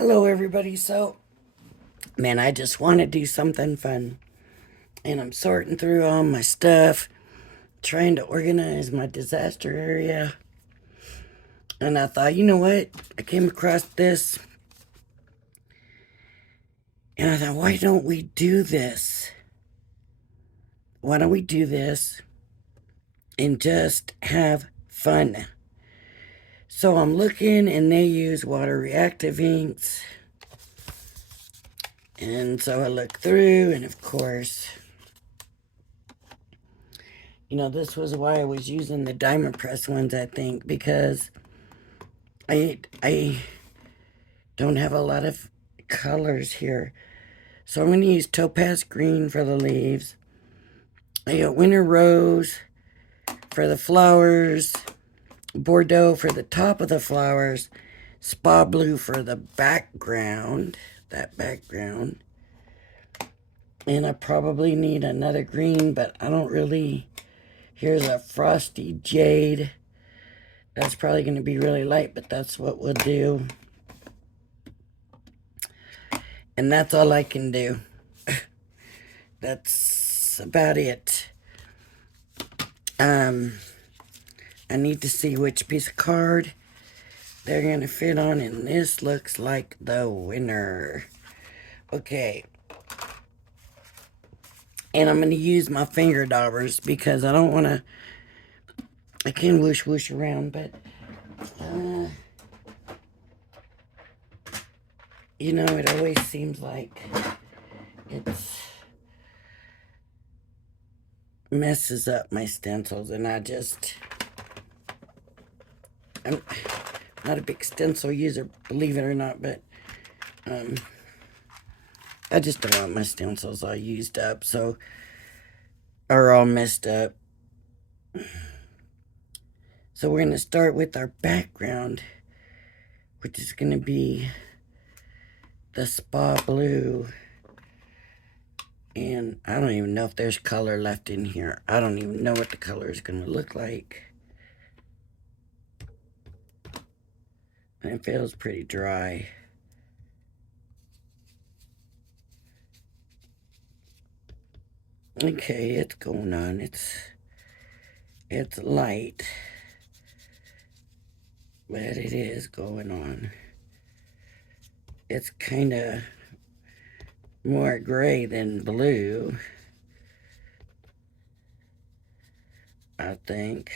Hello, everybody. So, man, I just want to do something fun. And I'm sorting through all my stuff, trying to organize my disaster area. And I thought, you know what? I came across this. And I thought, why don't we do this? Why don't we do this and just have fun? So I'm looking, and they use water reactive inks. And so I look through, and of course, this was why I was using the diamond press ones, I think, because I don't have a lot of colors here. So I'm going to use topaz green for the leaves. I got winter rose for the flowers, Bordeaux for the top of the flowers, spa blue for the background, that background. And I probably need another green, but I don't really. Here's a frosty jade. That's probably going to be really light, but that's what we'll do. And that's all I can do. That's about it. I need to see which piece of card they're going to fit on, and this looks like the winner. Okay. And I'm going to use my finger daubers because I don't want to. I can whoosh around, but it always seems like it's messes up my stencils, and I'm not a big stencil user, believe it or not, but I just don't want my stencils all used up, or all messed up. So we're going to start with our background, which is going to be the spa blue. And I don't even know if there's color left in here. I don't even know what the color is going to look like. And it feels pretty dry. Okay, it's going on. It's light, but it is going on. It's kind of more gray than blue, I think.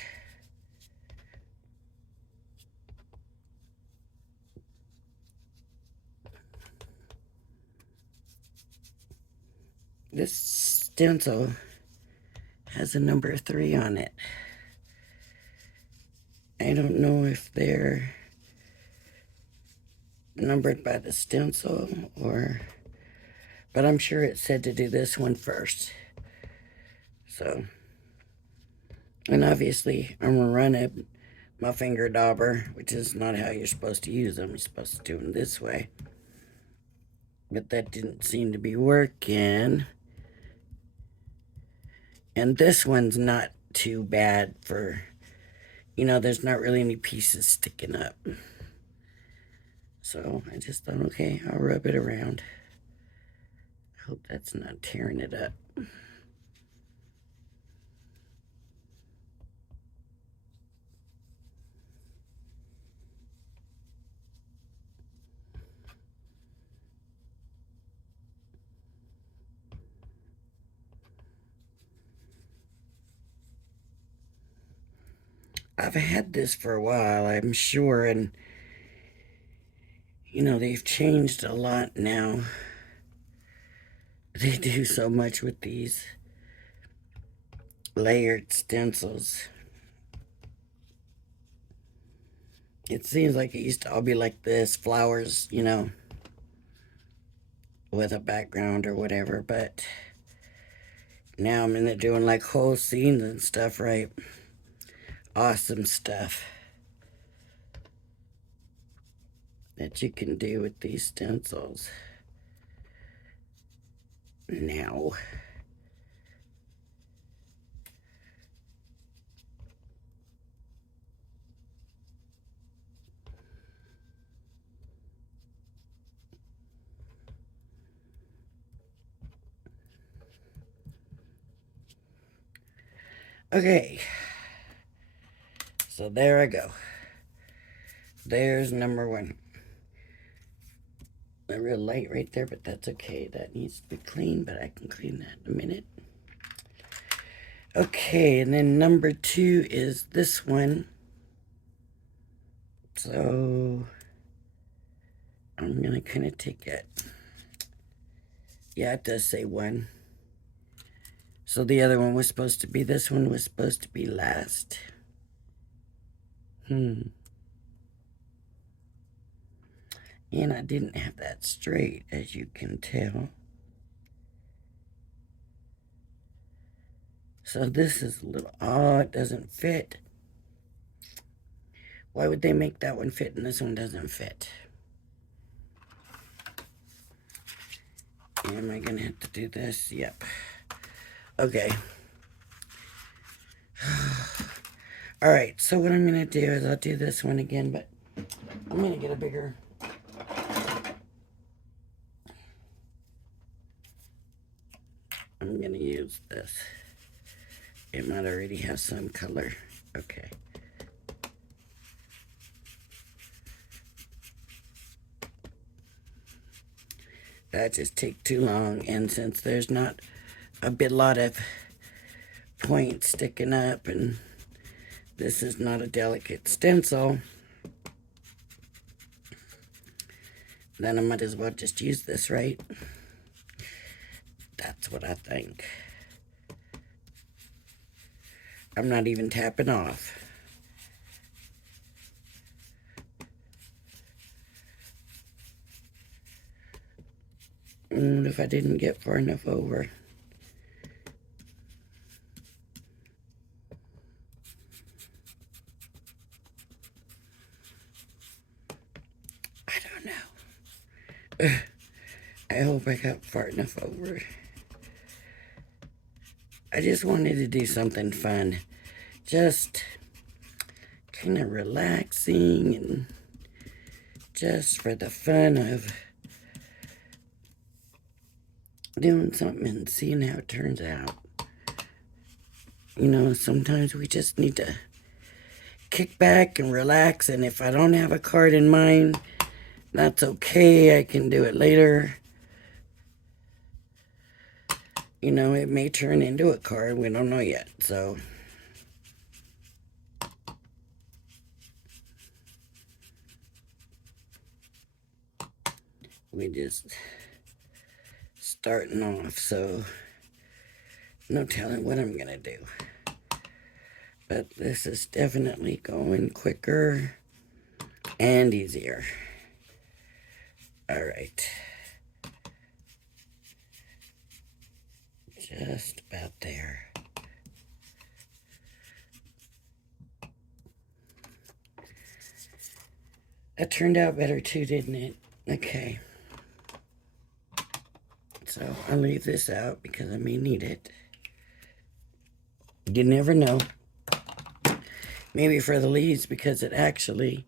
This stencil has a number 3 on it. I don't know if they're numbered by the stencil but I'm sure it said to do this one first. So, and obviously I'm gonna run my finger dauber, which is not how you're supposed to use them. You're supposed to do them this way. But that didn't seem to be working. And this one's not too bad for, there's not really any pieces sticking up. So I just thought, okay, I'll rub it around. I hope that's not tearing it up. I've had this for a while, I'm sure, and they've changed a lot now. They do so much with these layered stencils. It seems like it used to all be like this, flowers, with a background or whatever, but now I'm in there doing like whole scenes and stuff, right? Awesome stuff that you can do with these stencils. Now, Okay. So there I go. There's number one. A real light right there, but that's okay. That needs to be clean, but I can clean that in a minute. Okay, and then number two is this one. So I'm gonna kind of take it. Yeah, it does say one. So the other one was supposed to be, this one was supposed to be last. And I didn't have that straight, as you can tell. So this is a little, oh, it doesn't fit. Why would they make that one fit and this one doesn't fit? Am I gonna have to do this? Yep. Okay. All right, so what I'm gonna do is I'll do this one again, but I'm gonna get a bigger. I'm gonna use this. It might already have some color. Okay. That just take too long, and since there's not a lot of points sticking up, and this is not a delicate stencil, then I might as well just use this, right? That's what I think. I'm not even tapping off. If I didn't get far enough over. I don't know. I hope I got far enough over. I just wanted to do something fun. Just kind of relaxing and just for the fun of doing something and seeing how it turns out. You know, sometimes we just need to kick back and relax, and if I don't have a card in mind, that's okay. I can do it later. You know, it may turn into a card. We don't know yet, so. We just starting off, so no telling what I'm gonna do. But this is definitely going quicker and easier. All right. Just about there. That turned out better too, didn't it? Okay. So I'll leave this out because I may need it. You never know. Maybe for the leaves, because it actually,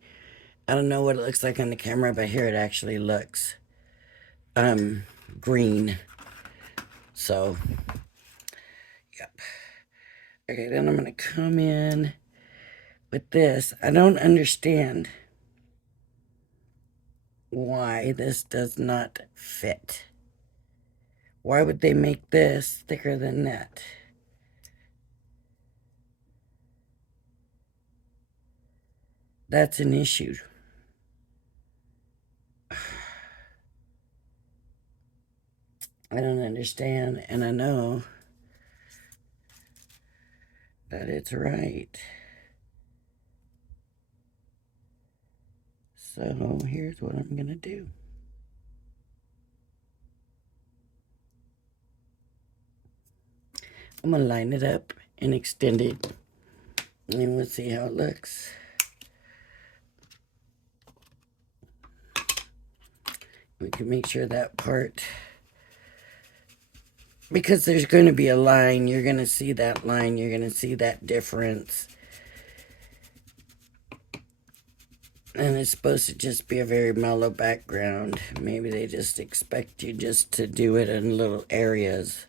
I don't know what it looks like on the camera, but here it actually looks green. So, yep. Okay, then I'm going to come in with this. I don't understand why this does not fit. Why would they make this thicker than that? That's an issue. I don't understand, and I know that it's right. So here's what I'm gonna do. I'm gonna line it up and extend it, and we'll see how it looks. We can make sure that part, because there's going to be a line, you're going to see that line, you're going to see that difference. And it's supposed to just be a very mellow background. Maybe they just expect you just to do it in little areas.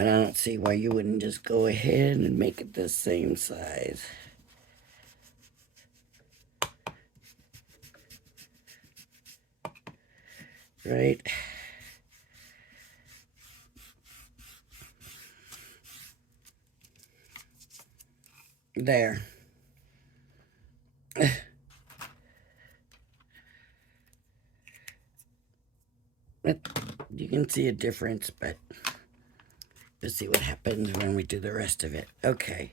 But I don't see why you wouldn't just go ahead and make it the same size. Right? There. You can see a difference, but we'll see what happens when we do the rest of it. Okay.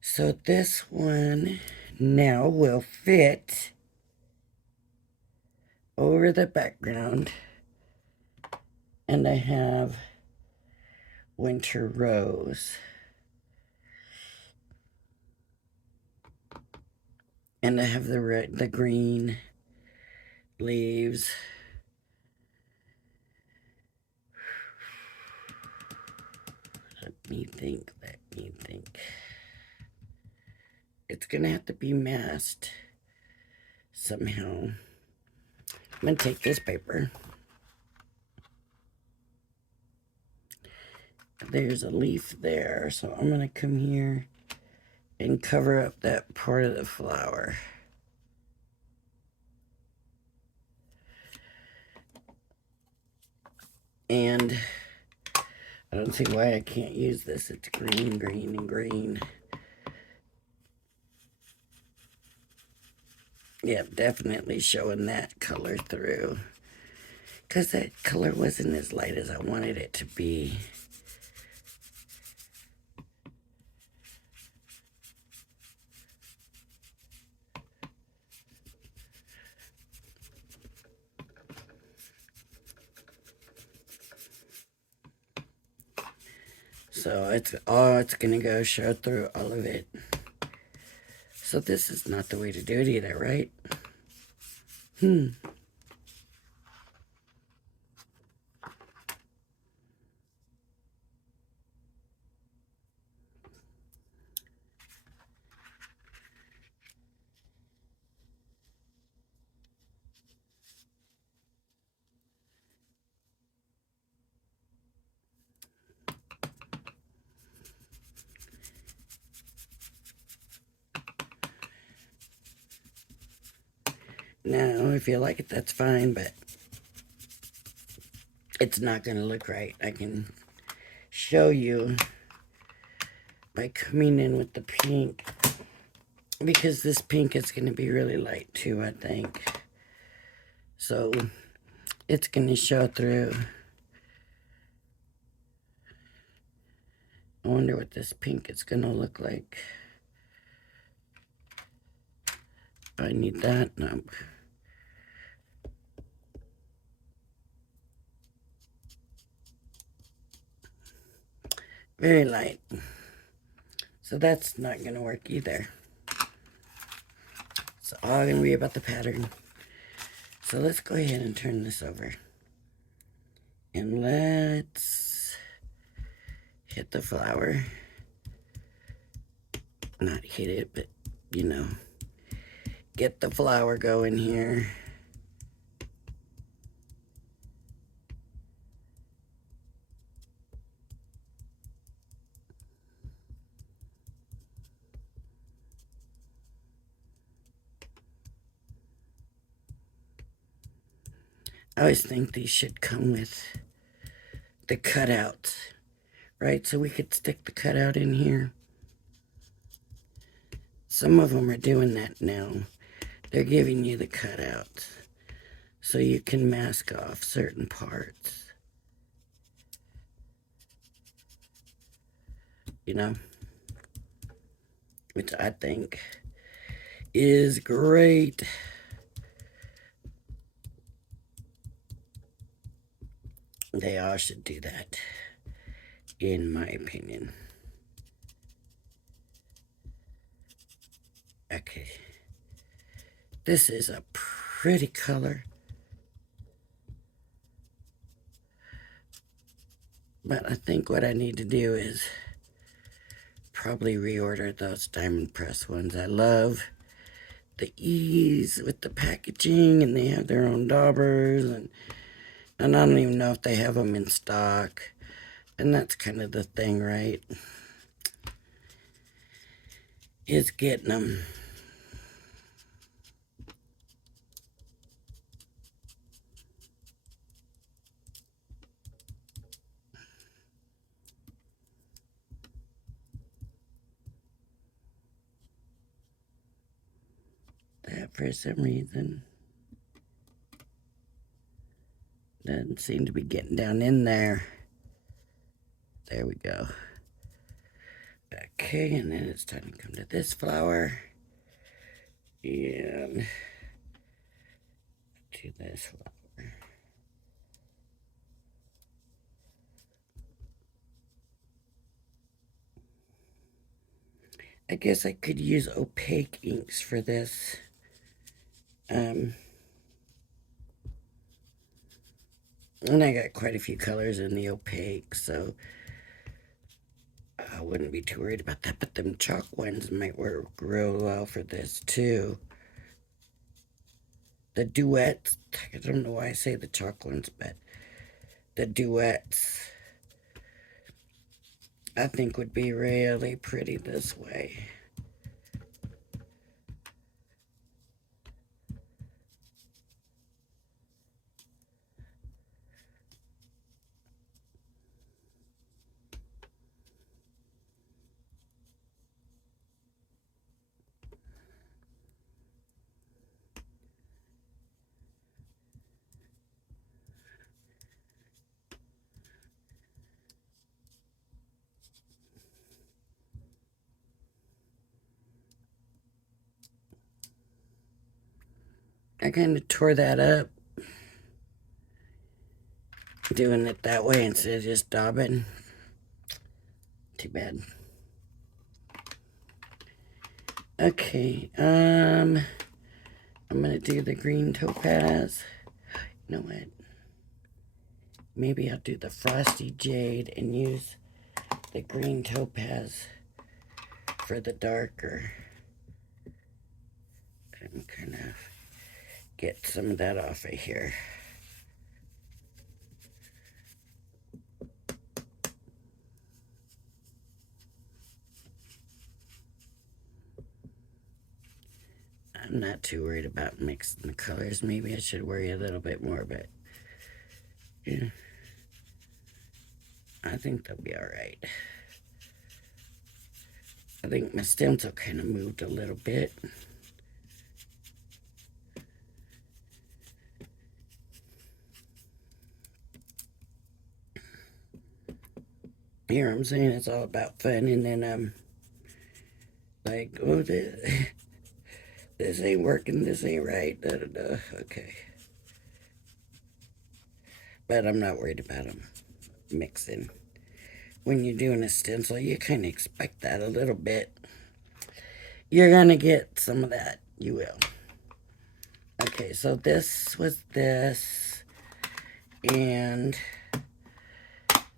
So this one now will fit over the background. And I have winter rose. And I have the green leaves. Let me think. It's gonna have to be masked somehow. I'm gonna take this paper. There's a leaf there, so I'm gonna come here and cover up that part of the flower. And I don't see why I can't use this. It's green, green, and green. Yeah, definitely showing that color through. Because that color wasn't as light as I wanted it to be. So it's gonna go show through all of it. So this is not the way to do it either, right? Now, if you like it, that's fine, but it's not gonna look right. I can show you by coming in with the pink, because this pink is going to be really light too, I think. So it's going to show through. I wonder what this pink is going to look like. I need that. No. Very light. So that's not going to work either. It's all going to be about the pattern. So let's go ahead and turn this over. And let's hit the flower. Not hit it, but, you know, get the flower going here. I always think these should come with the cutouts, right? So we could stick the cutout in here. Some of them are doing that now. They're giving you the cutouts so you can mask off certain parts. You know? Which I think is great. They all should do that, in my opinion. Okay. This is a pretty color. But I think what I need to do is probably reorder those diamond press ones. I love the ease with the packaging, and they have their own daubers, and I don't even know if they have them in stock. And that's kind of the thing, right? Is getting them. That for some reason doesn't seem to be getting down in there. There we go. Okay, and then it's time to come to this flower. And to this flower. I guess I could use opaque inks for this. And I got quite a few colors in the opaque, so I wouldn't be too worried about that. But them chalk ones might work real well for this too. The duets, I don't know why I say the chalk ones, but the duets I think would be really pretty this way. I kind of tore that up, doing it that way instead of just daubing. Too bad. Okay, I'm gonna do the green topaz. You know what? Maybe I'll do the frosty jade and use the green topaz for the darker. And kind of get some of that off of here. I'm not too worried about mixing the colors. Maybe I should worry a little bit more, but yeah, I think they'll be all right. I think my stencil kind of moved a little bit. Here I'm saying it's all about fun, and then I'm like, oh, this ain't working, this ain't right, da da da. Okay. But I'm not worried about them mixing. When you're doing a stencil, you kind of expect that a little bit. You're gonna get some of that. You will. Okay, so this was this and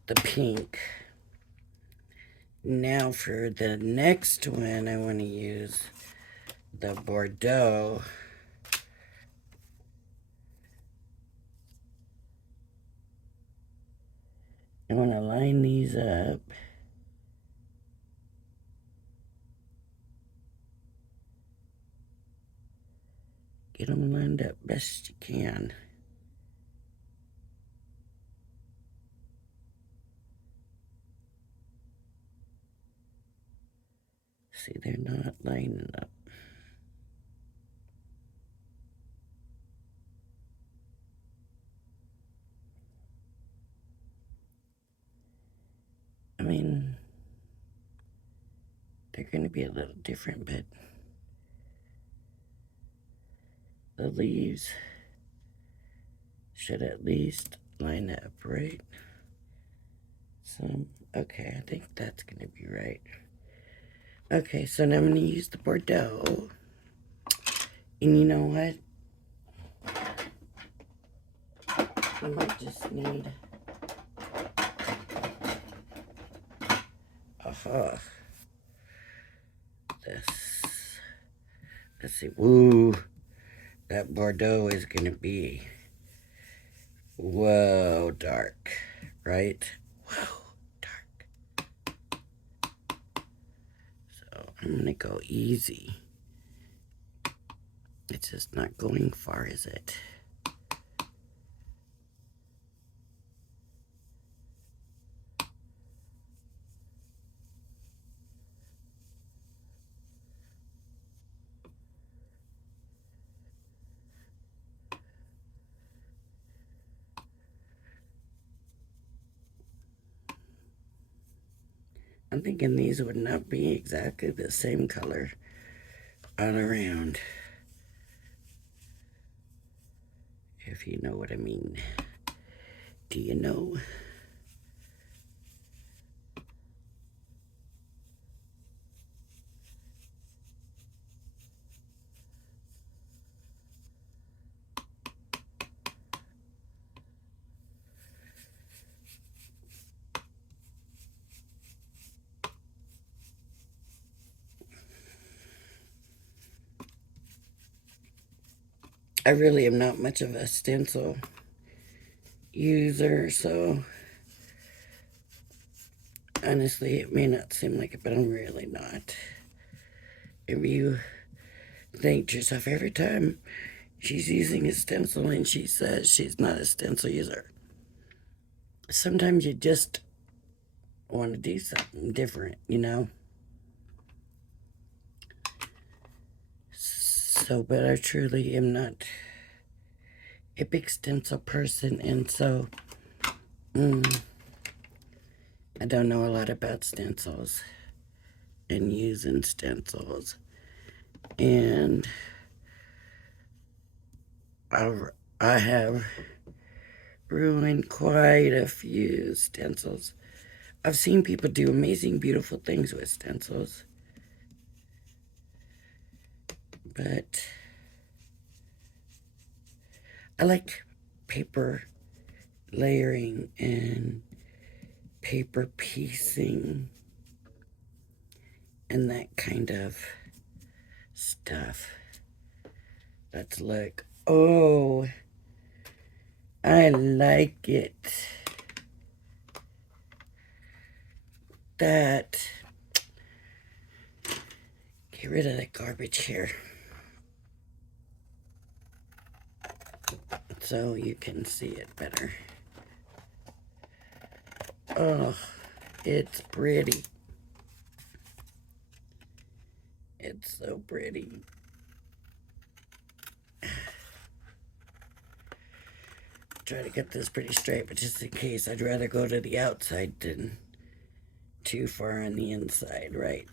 the pink. Now for the next one, I want to use the Bordeaux. I want to line these up. Get them lined up best you can. See, they're not lining up. I mean, they're going to be a little different, but the leaves should at least line up, right? So, okay, I think that's going to be right. Okay, so now I'm going to use the Bordeaux. And you know what? I might just need this. Let's see. Woo. That Bordeaux is going to be, whoa, dark, right? Whoa. I'm gonna go easy. It's just not going far, is it? I'm thinking these would not be exactly the same color all around, if you know what I mean. Do you know? I really am not much of a stencil user, so honestly, it may not seem like it, but I'm really not. If you think to yourself every time she's using a stencil and she says she's not a stencil user, sometimes you just want to do something different, you know? So, but I truly am not a big stencil person, and so I don't know a lot about stencils and using stencils. And I have ruined quite a few stencils. I've seen people do amazing, beautiful things with stencils, but I like paper layering and paper piecing and that kind of stuff. Let's look. Oh, I like it. That. Get rid of the garbage here so you can see it better. Oh, it's pretty. It's so pretty. Try to get this pretty straight, but just in case, I'd rather go to the outside than too far on the inside, right?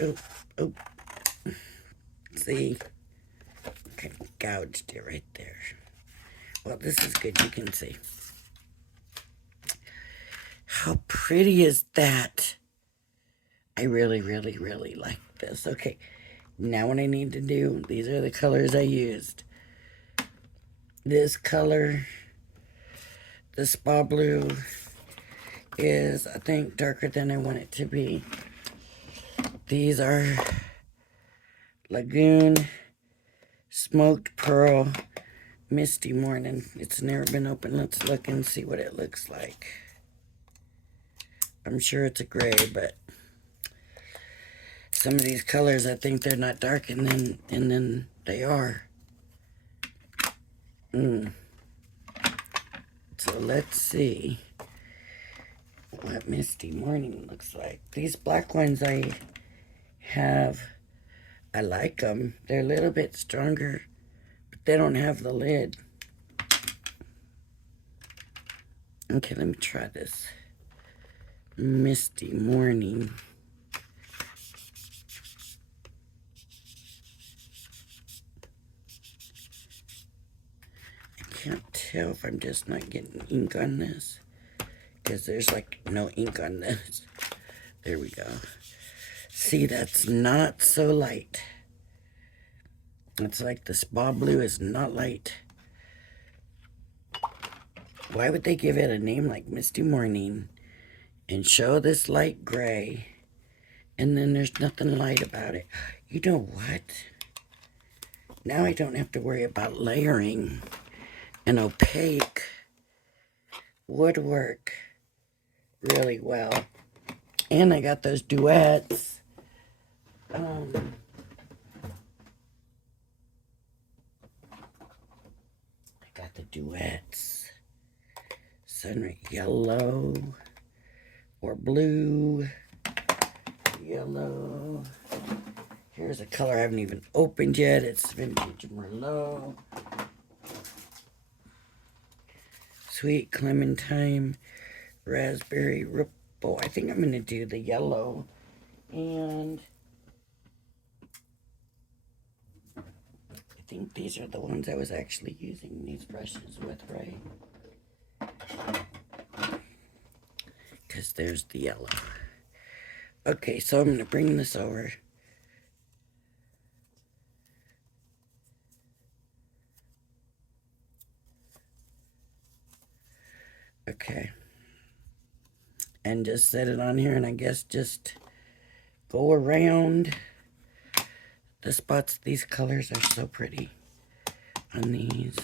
Oh, oh. See? Okay, gouged it right there. Well, this is good, you can see. How pretty is that? I really, really, really like this. Okay, now what I need to do, these are the colors I used. This color, the spa blue, is, I think, darker than I want it to be. These are Lagoon, Smoked Pearl, Misty Morning. It's never been opened. Let's look and see what it looks like. I'm sure it's a gray, but some of these colors, I think they're not dark, and then they are. So let's see what Misty Morning looks like. These black ones I have, I like them. They're a little bit stronger, but they don't have the lid. Okay, let me try this. Misty Morning. I can't tell if I'm just not getting ink on this, because there's like no ink on this. There we go. See, that's not so light. It's like the spa blue is not light. Why would they give it a name like Misty Morning and show this light gray, and then there's nothing light about it? You know what? Now I don't have to worry about layering an opaque woodwork really well. And I got those duets. I got the duets. Sunray yellow or blue. Yellow. Here's a color I haven't even opened yet. It's Vintage Merlot. Sweet Clementine. Raspberry Ripple. I think I'm going to do the yellow. And I think these are the ones I was actually using these brushes with, right? Because there's the yellow. Okay, so I'm going to bring this over. Okay. And just set it on here, and I guess just go around the spots. These colors are so pretty on these.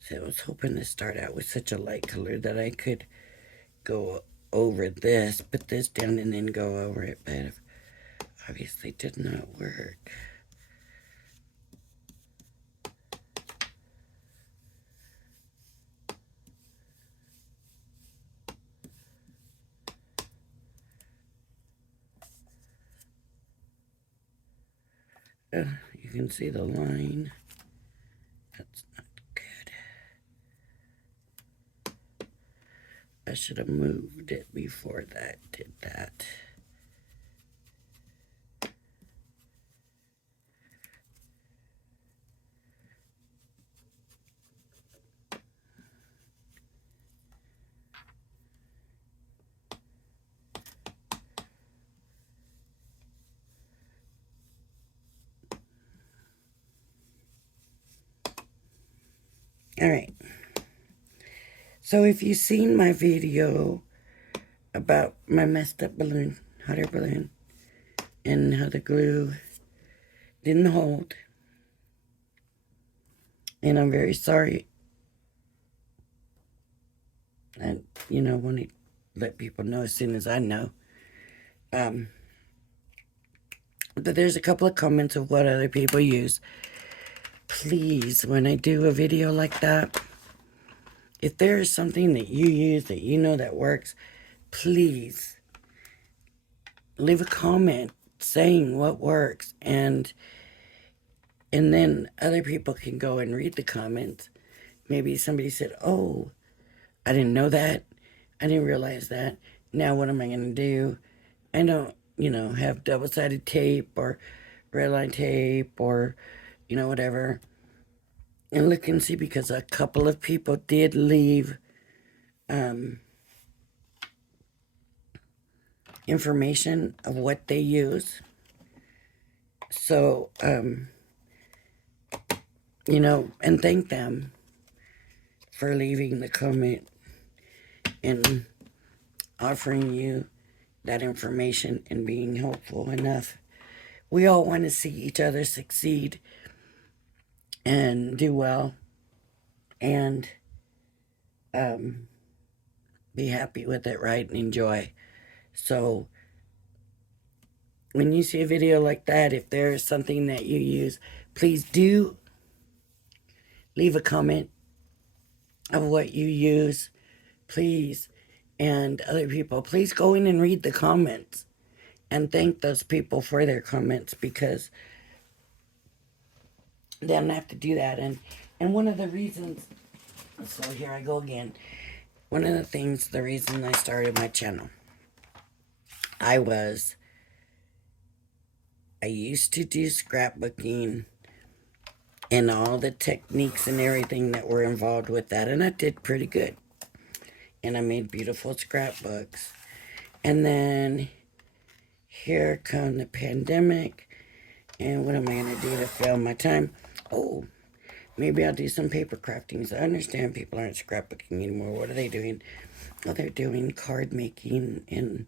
So I was hoping to start out with such a light color that I could go over this, put this down, and then go over it, but it obviously did not work. You can see the line. That's not good. I should have moved it before that did that. All right. So if you've seen my video about my messed up balloon, hot air balloon, and how the glue didn't hold, and I'm very sorry, and want to let people know as soon as I know. But there's a couple of comments of what other people use. Please, when I do a video like that, if there is something that you use that you know that works, please leave a comment saying what works, and then other people can go and read the comments. Maybe somebody said, oh, I didn't know that. I didn't realize that. Now what am I going to do? I don't, have double-sided tape or red line tape or, whatever. And look and see, because a couple of people did leave information of what they use. So, and thank them for leaving the comment and offering you that information and being helpful enough. We all want to see each other succeed and do well and be happy with it, right, and enjoy. So when you see a video like that, if there is something that you use, please do leave a comment of what you use, please. And other people, please go in and read the comments and thank those people for their comments, because they don't have to do that. And one of the reasons, so here I go again, one of the things, the reason I started my channel, I used to do scrapbooking and all the techniques and everything that were involved with that. And I did pretty good. And I made beautiful scrapbooks. And then here come the pandemic. And what am I going to do to fill my time? Oh, maybe I'll do some paper crafting. So I understand people aren't scrapbooking anymore. What are they doing? Oh, they're doing card making and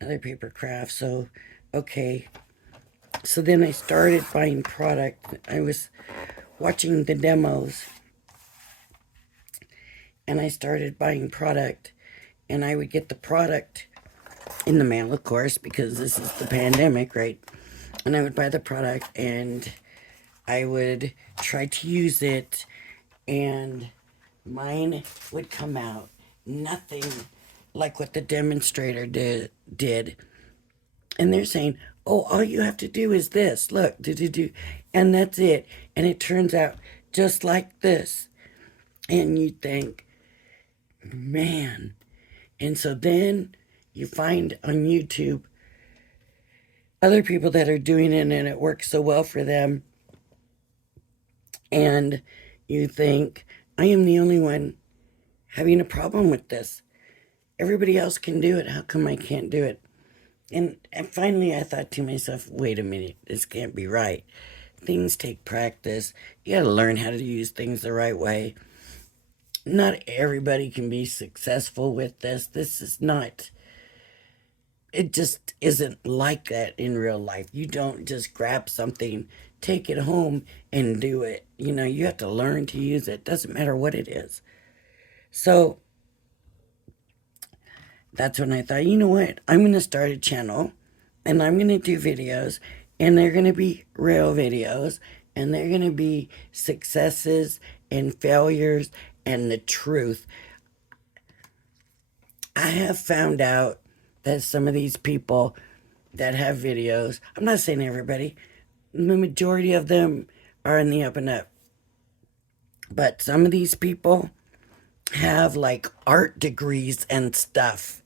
other paper crafts. So, okay. So then I started buying product. I was watching the demos and I started buying product. And I would get the product in the mail, of course, because this is the pandemic, right? And I would buy the product and I would try to use it, and mine would come out nothing like what the demonstrator did. And they're saying, oh, all you have to do is this. Look, do, and that's it. And it turns out just like this. And you think, man. And so then you find on YouTube other people that are doing it and it works so well for them. And you think, I am the only one having a problem with this. Everybody else can do it. How come I can't do it? And finally, I thought to myself, wait a minute, this can't be right. Things take practice. You got to learn how to use things the right way. Not everybody can be successful with this. This is not, it just isn't like that in real life. You don't just grab something, take it home, and do it. You know, you have to learn to use it. Doesn't matter what it is. So that's when I thought, you know what? I'm going to start a channel and I'm going to do videos, and they're going to be real videos, and they're going to be successes and failures and the truth. I have found out that some of these people that have videos, I'm not saying everybody, the majority of them are in the up and up. But some of these people have like art degrees and stuff.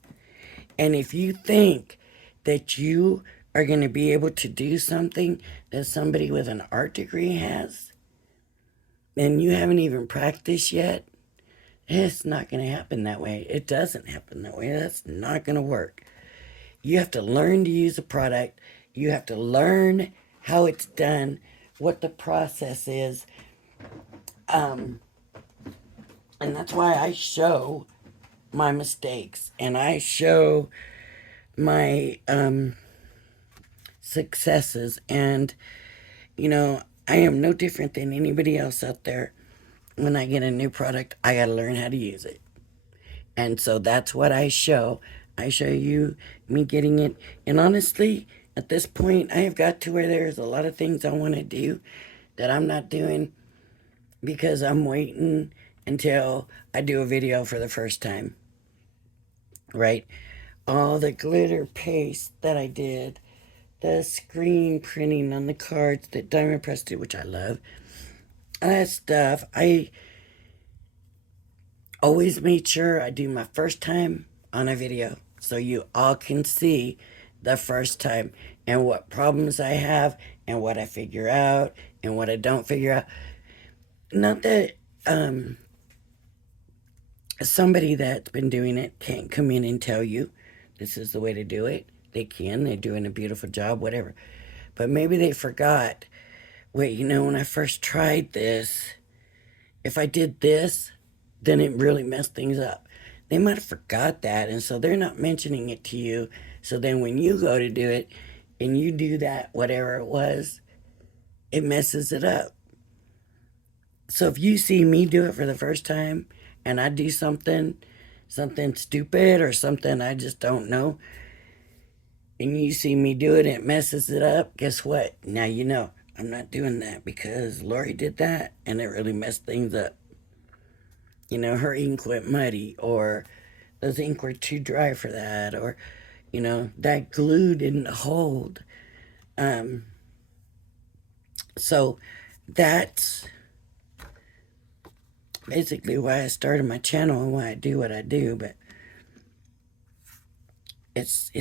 And if you think that you are going to be able to do something that somebody with an art degree has, and you haven't even practiced yet, it's not going to happen that way. It doesn't happen that way. That's not going to work. You have to learn to use a product. You have to learn how it's done, what the process is. And that's why I show my mistakes and I show my successes. And, you know, I am no different than anybody else out there. When I get a new product, I got to learn how to use it. And so that's what I show. I show you me getting it. And honestly, at this point, I have got to where there's a lot of things I want to do that I'm not doing because I'm waiting until I do a video for the first time. Right? All the glitter paste that I did, the screen printing on the cards that Diamond Press did, which I love, that stuff, I always made sure I do my first time on a video so you all can see the first time and what problems I have and what I figure out and what I don't figure out. Not that somebody that's been doing it can't come in and tell you this is the way to do it. They can. They're doing a beautiful job, whatever. But maybe they forgot, wait, you know, when I first tried this, if I did this, then it really messed things up. They might have forgot that, and so they're not mentioning it to you. So then when you go to do it and you do that, whatever it was, it messes it up. So if you see me do it for the first time and I do something stupid or something I just don't know, and you see me do it and it messes it up, guess what? Now you know I'm not doing that because Lori did that and it really messed things up. You know, her ink went muddy, or those ink were too dry for that, or, you know, that glue didn't hold. So that's basically why I started my channel and why I do what I do. But it's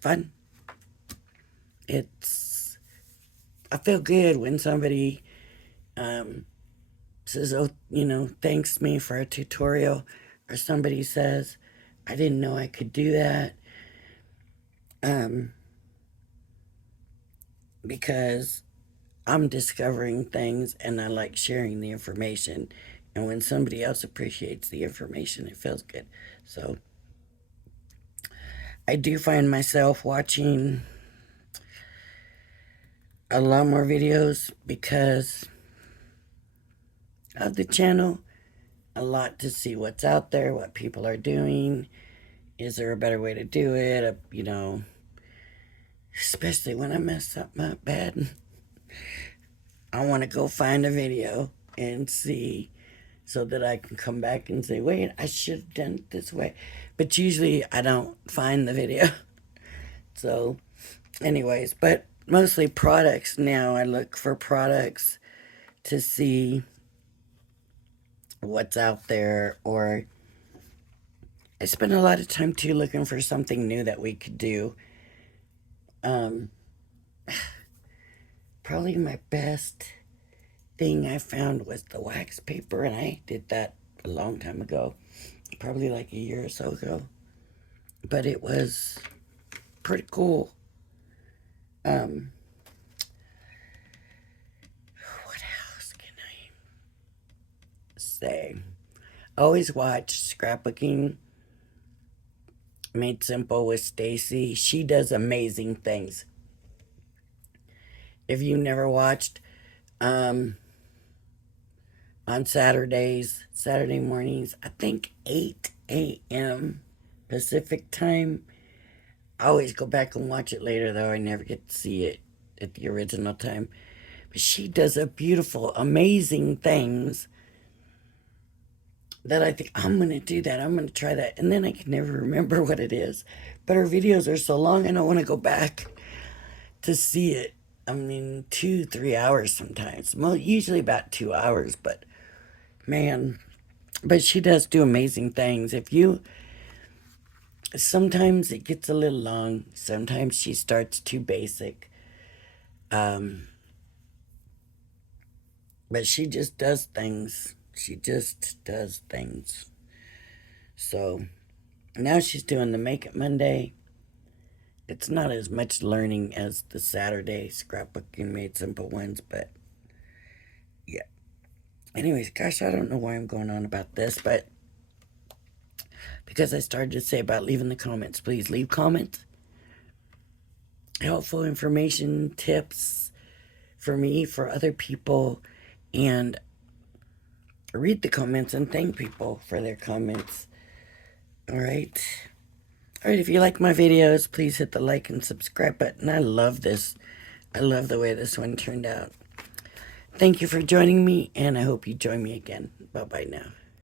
fun. It's I feel good when somebody Says, oh, thanks me for a tutorial, or somebody says, I didn't know I could do that, because I'm discovering things and I like sharing the information. And when somebody else appreciates the information, it feels good. So I do find myself watching a lot more videos because of the channel. A lot to see what's out there, what people are doing. Is there a better way to do it? Especially when I mess up my bad. I want to go find a video and see so that I can come back and say, wait, I should have done it this way. But usually I don't find the video. So, anyways, but mostly products now. I look for products to see what's out there, or I spend a lot of time too looking for something new that we could do. Um, Probably my best thing I found was the wax paper, and I did that a long time ago, probably like a year or so ago. But it was pretty cool. Um, what else can I say? Always watch Scrapbooking Made Simple with Stacy. She does amazing things. If you never watched, um, on Saturday mornings, I think 8 a.m. Pacific time. I always go back and watch it later, though. I never get to see it at the original time. But she does a beautiful, amazing things that I think, I'm going to do that. I'm going to try that. And then I can never remember what it is. But her videos are so long, I don't want to go back to see it. I mean, 2, 3 hours sometimes. Well, usually about 2 hours, but man, but she does do amazing things. Sometimes it gets a little long. Sometimes she starts too basic. Um, but she just does things. She just does things. So now she's doing the Make It Monday. It's not as much learning as the Saturday Scrapbooking Made Simple ones, but yeah. Anyways, gosh, I don't know why I'm going on about this, but because I started to say about leaving the comments. Please leave comments. Helpful information, tips for me, for other people, and read the comments and thank people for their comments. All right. All right, if you like my videos, please hit the like and subscribe button. I love this. I love the way this one turned out. Thank you for joining me, and I hope you join me again. Bye-bye now.